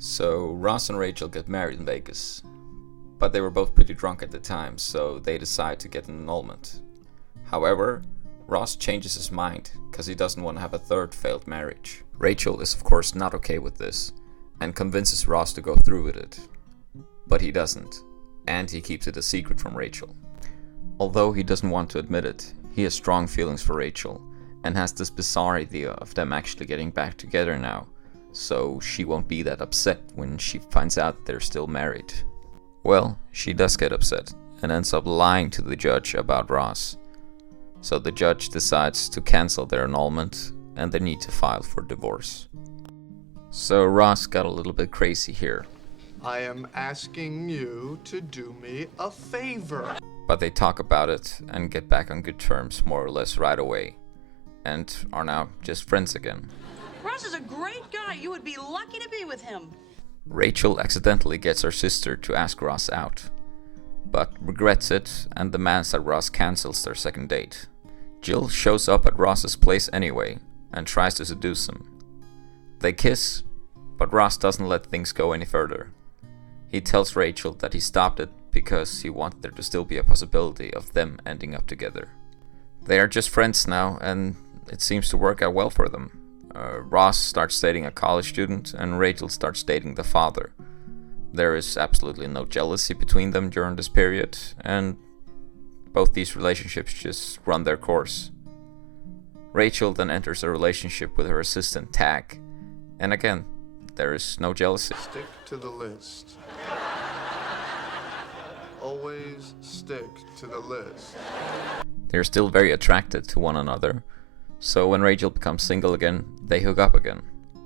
So Ross and Rachel get married in Vegas, but they were both pretty drunk at the time, so they decide to get an annulment. However, Ross changes his mind because he doesn't want to have a third failed marriage. Rachel is of course not okay with this and convinces Ross to go through with it. But he doesn't, and he keeps it a secret from Rachel. Although he doesn't want to admit it, he has strong feelings for Rachel and has this bizarre idea of them actually getting back together now, so she won't be that upset when she finds out they're still married. Well, she does get upset and ends up lying to the judge about Ross. So the judge decides to cancel their annulment and they need to file for divorce. So Ross got a little bit crazy here, I am asking you to do me a favor. but they talk about it and get back on good terms more or less right away, and are now just friends again. Ross is a great guy. You would be lucky to be with him. Rachel accidentally gets her sister to ask Ross out, but regrets it and demands that Ross cancels their second date. Jill shows up at Ross's place anyway and tries to seduce him. They kiss, but Ross doesn't let things go any further. He tells Rachel that he stopped it because he wanted there to still be a possibility of them ending up together. They are just friends now, and it seems to work out well for them. Ross starts dating a college student, and Rachel starts dating the father. There is absolutely no jealousy between them during this period, and both these relationships just run their course. Rachel then enters a relationship with her assistant Tag, and again, there is no jealousy. Stick to the list. Always stick to the list. They're still very attracted to one another, so when Rachel becomes single again, they hook up again.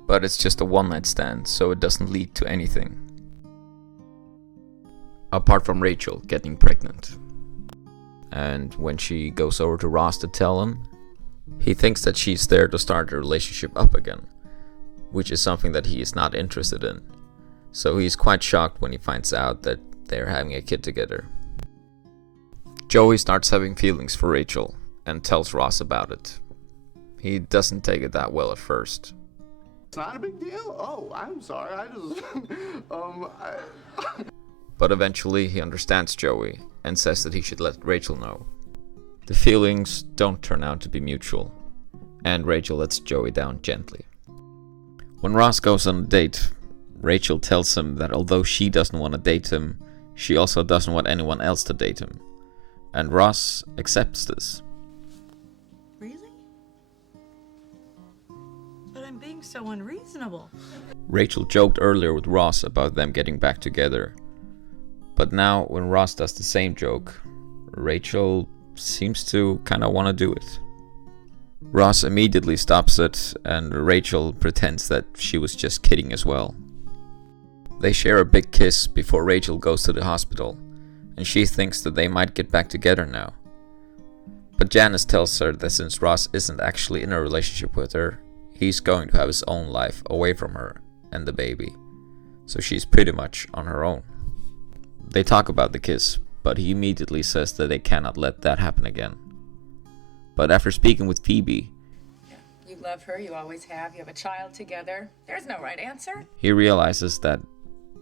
But it's just a one-night stand, so it doesn't lead to anything. Apart from Rachel getting pregnant. And when she goes over to Ross to tell him, he thinks that she's there to start the relationship up again, which is something that he is not interested in. So he's quite shocked when he finds out that they're having a kid together. Joey starts having feelings for Rachel and tells Ross about it. He doesn't take it that well at first. It's not a big deal? Oh, I'm sorry. I just... But eventually he understands Joey and says that he should let Rachel know. The feelings don't turn out to be mutual, and Rachel lets Joey down gently. When Ross goes on a date, Rachel tells him that although she doesn't want to date him, she also doesn't want anyone else to date him. And Ross accepts this. Really? But I'm being so unreasonable. Rachel joked earlier with Ross about them getting back together. But now, when Ross does the same joke, Rachel seems to kinda wanna do it. Ross immediately stops it, and Rachel pretends that she was just kidding as well. They share a big kiss before Rachel goes to the hospital, and she thinks that they might get back together now. But Janice tells her that since Ross isn't actually in a relationship with her, he's going to have his own life away from her and the baby, so she's pretty much on her own. They talk about the kiss, but he immediately says that they cannot let that happen again. But after speaking with Phoebe, You love her, you always have, you have a child together. There's no right answer. he realizes that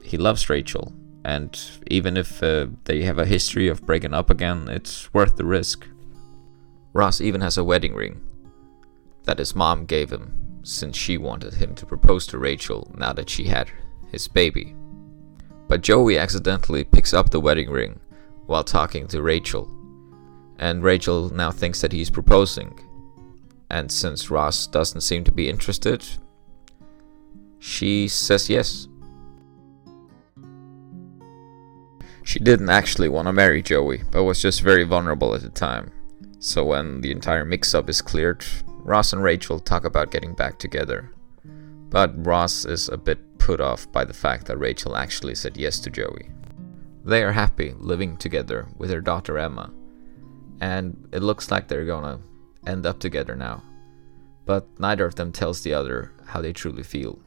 he loves Rachel, and even if they have a history of breaking up again, it's worth the risk. Ross even has a wedding ring that his mom gave him since she wanted him to propose to Rachel now that she had his baby. But Joey accidentally picks up the wedding ring while talking to Rachel, and Rachel now thinks that he's proposing. And since Ross doesn't seem to be interested, she says yes. She didn't actually want to marry Joey, but was just very vulnerable at the time. So when the entire mix-up is cleared, Ross and Rachel talk about getting back together. But Ross is a bit put off by the fact that Rachel actually said yes to Joey. They are happy living together with their daughter Emma, and it looks like they're gonna end up together now. But neither of them tells the other how they truly feel.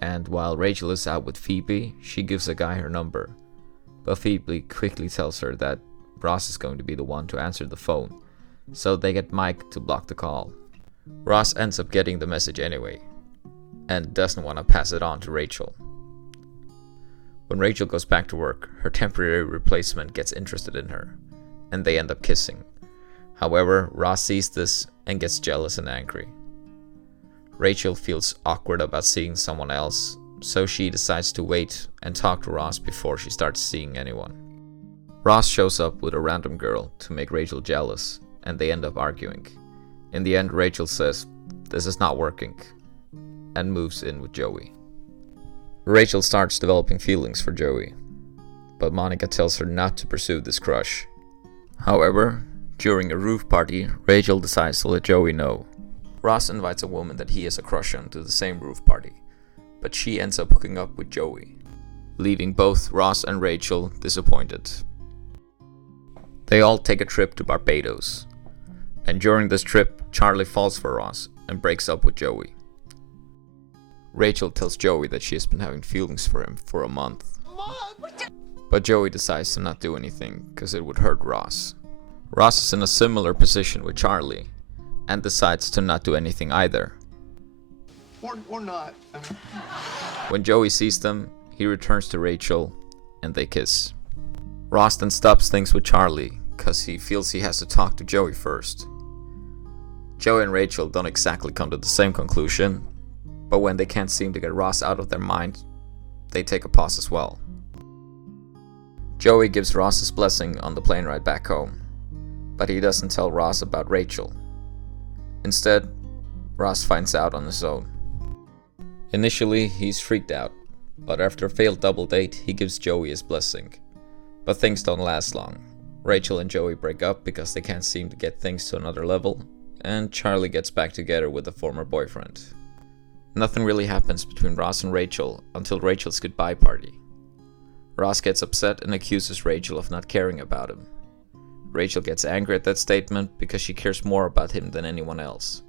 And while Rachel is out with Phoebe, she gives a guy her number. But Phoebe quickly tells her that Ross is going to be the one to answer the phone, so they get Mike to block the call. Ross ends up getting the message anyway. and doesn't want to pass it on to Rachel. When Rachel goes back to work, her temporary replacement gets interested in her, and they end up kissing. However, Ross sees this and gets jealous and angry. Rachel feels awkward about seeing someone else, so she decides to wait and talk to Ross before she starts seeing anyone. Ross shows up with a random girl to make Rachel jealous, and they end up arguing. In the end, Rachel says, "This is not working," and moves in with Joey. Rachel starts developing feelings for Joey, but Monica tells her not to pursue this crush. However, during a roof party, Rachel decides to let Joey know. Ross invites a woman that he has a crush on to the same roof party, but she ends up hooking up with Joey, leaving both Ross and Rachel disappointed. They all take a trip to Barbados, and during this trip, Charlie falls for Ross and breaks up with Joey. Rachel tells Joey that she has been having feelings for him for a month. But Joey decides to not do anything because it would hurt Ross. Ross is in a similar position with Charlie and decides to not do anything either. Or not. When Joey sees them, he returns to Rachel and they kiss. Ross then stops things with Charlie because he feels he has to talk to Joey first. Joey and Rachel don't exactly come to the same conclusion, but when they can't seem to get Ross out of their mind, they take a pause as well. Joey gives Ross his blessing on the plane ride back home, but he doesn't tell Ross about Rachel. Instead, Ross finds out on his own. Initially, he's freaked out, but after a failed double date, he gives Joey his blessing. But things don't last long. Rachel and Joey break up because they can't seem to get things to another level, and Charlie gets back together with a former boyfriend. Nothing really happens between Ross and Rachel until Rachel's goodbye party. Ross gets upset and accuses Rachel of not caring about him. Rachel gets angry at that statement because she cares more about him than anyone else.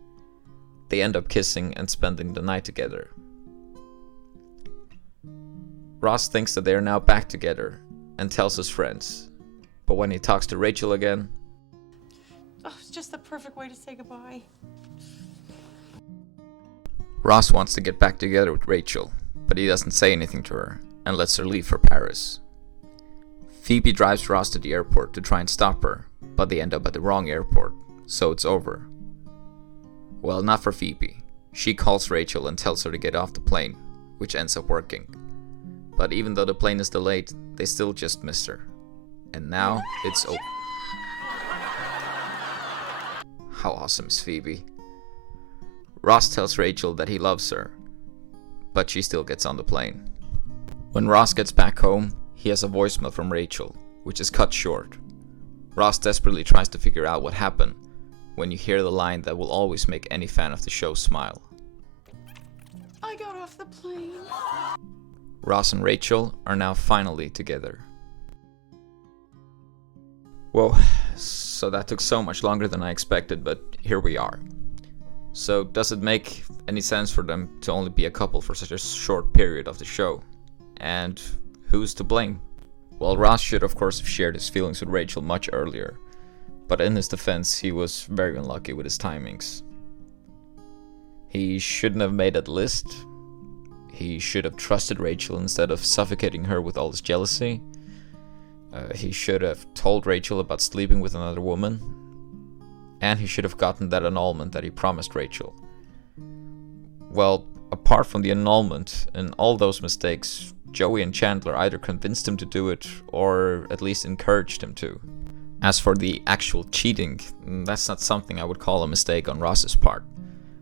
They end up kissing and spending the night together. Ross thinks that they are now back together and tells his friends, but when he talks to Rachel again, Oh, it's just the perfect way to say goodbye. Ross wants to get back together with Rachel, but he doesn't say anything to her and lets her leave for Paris. Phoebe drives Ross to the airport to try and stop her, but they end up at the wrong airport, so it's over. Well, not for Phoebe. She calls Rachel and tells her to get off the plane, which ends up working. But even though the plane is delayed, they still just miss her. And now it's over. How awesome is Phoebe? Ross tells Rachel that he loves her, but she still gets on the plane. When Ross gets back home, he has a voicemail from Rachel, which is cut short. Ross desperately tries to figure out what happened when you hear the line that will always make any fan of the show smile. I got off the plane. Ross and Rachel are now finally together. Whoa, so that took so much longer than I expected, but here we are. So does it make any sense for them to only be a couple for such a short period of the show? And who's to blame? Well, Ross should of course have shared his feelings with Rachel much earlier, but in his defense, he was very unlucky with his timings. He shouldn't have made that list. He should have trusted Rachel instead of suffocating her with all his jealousy. He should have told Rachel about sleeping with another woman. And he should have gotten that annulment that he promised Rachel. Well, apart from the annulment and all those mistakes, Joey and Chandler either convinced him to do it or at least encouraged him to. As for the actual cheating, that's not something I would call a mistake on Ross's part,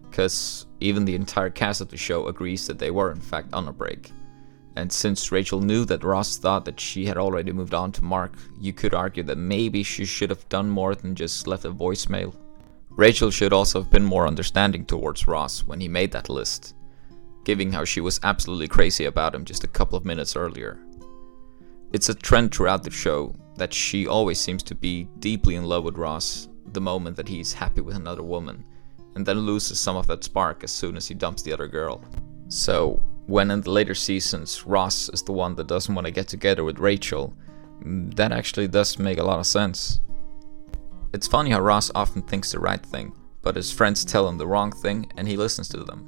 because even the entire cast of the show agrees that they were in fact on a break. And since Rachel knew that Ross thought that she had already moved on to Mark, you could argue that maybe she should have done more than just left a voicemail. Rachel should also have been more understanding towards Ross when he made that list, given how she was absolutely crazy about him just a couple of minutes earlier. It's a trend throughout the show that she always seems to be deeply in love with Ross the moment that he's happy with another woman, and then loses some of that spark as soon as he dumps the other girl. So, when in the later seasons Ross is the one that doesn't want to get together with Rachel, that actually does make a lot of sense. It's funny how Ross often thinks the right thing, but his friends tell him the wrong thing and he listens to them.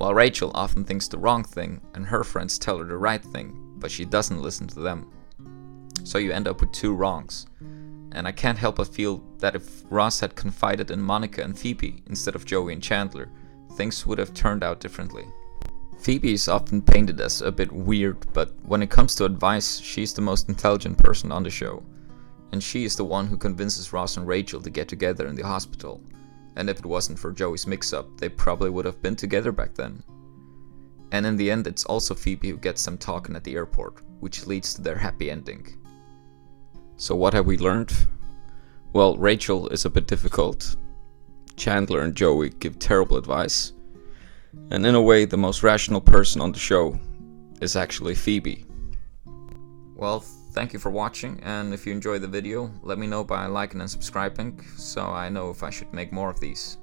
while Rachel often thinks the wrong thing and her friends tell her the right thing, but she doesn't listen to them. So you end up with two wrongs. And I can't help but feel that if Ross had confided in Monica and Phoebe instead of Joey and Chandler, things would have turned out differently. Phoebe is often painted as a bit weird, but when it comes to advice, she's the most intelligent person on the show. And she is the one who convinces Ross and Rachel to get together in the hospital. And if it wasn't for Joey's mix-up, they probably would have been together back then. And in the end, it's also Phoebe who gets them talking at the airport, which leads to their happy ending. So what have we learned? Well, Rachel is a bit difficult. Chandler and Joey give terrible advice. And in a way, the most rational person on the show is actually Phoebe. Well, thank you for watching, and if you enjoyed the video, let me know by liking and subscribing, so I know if I should make more of these.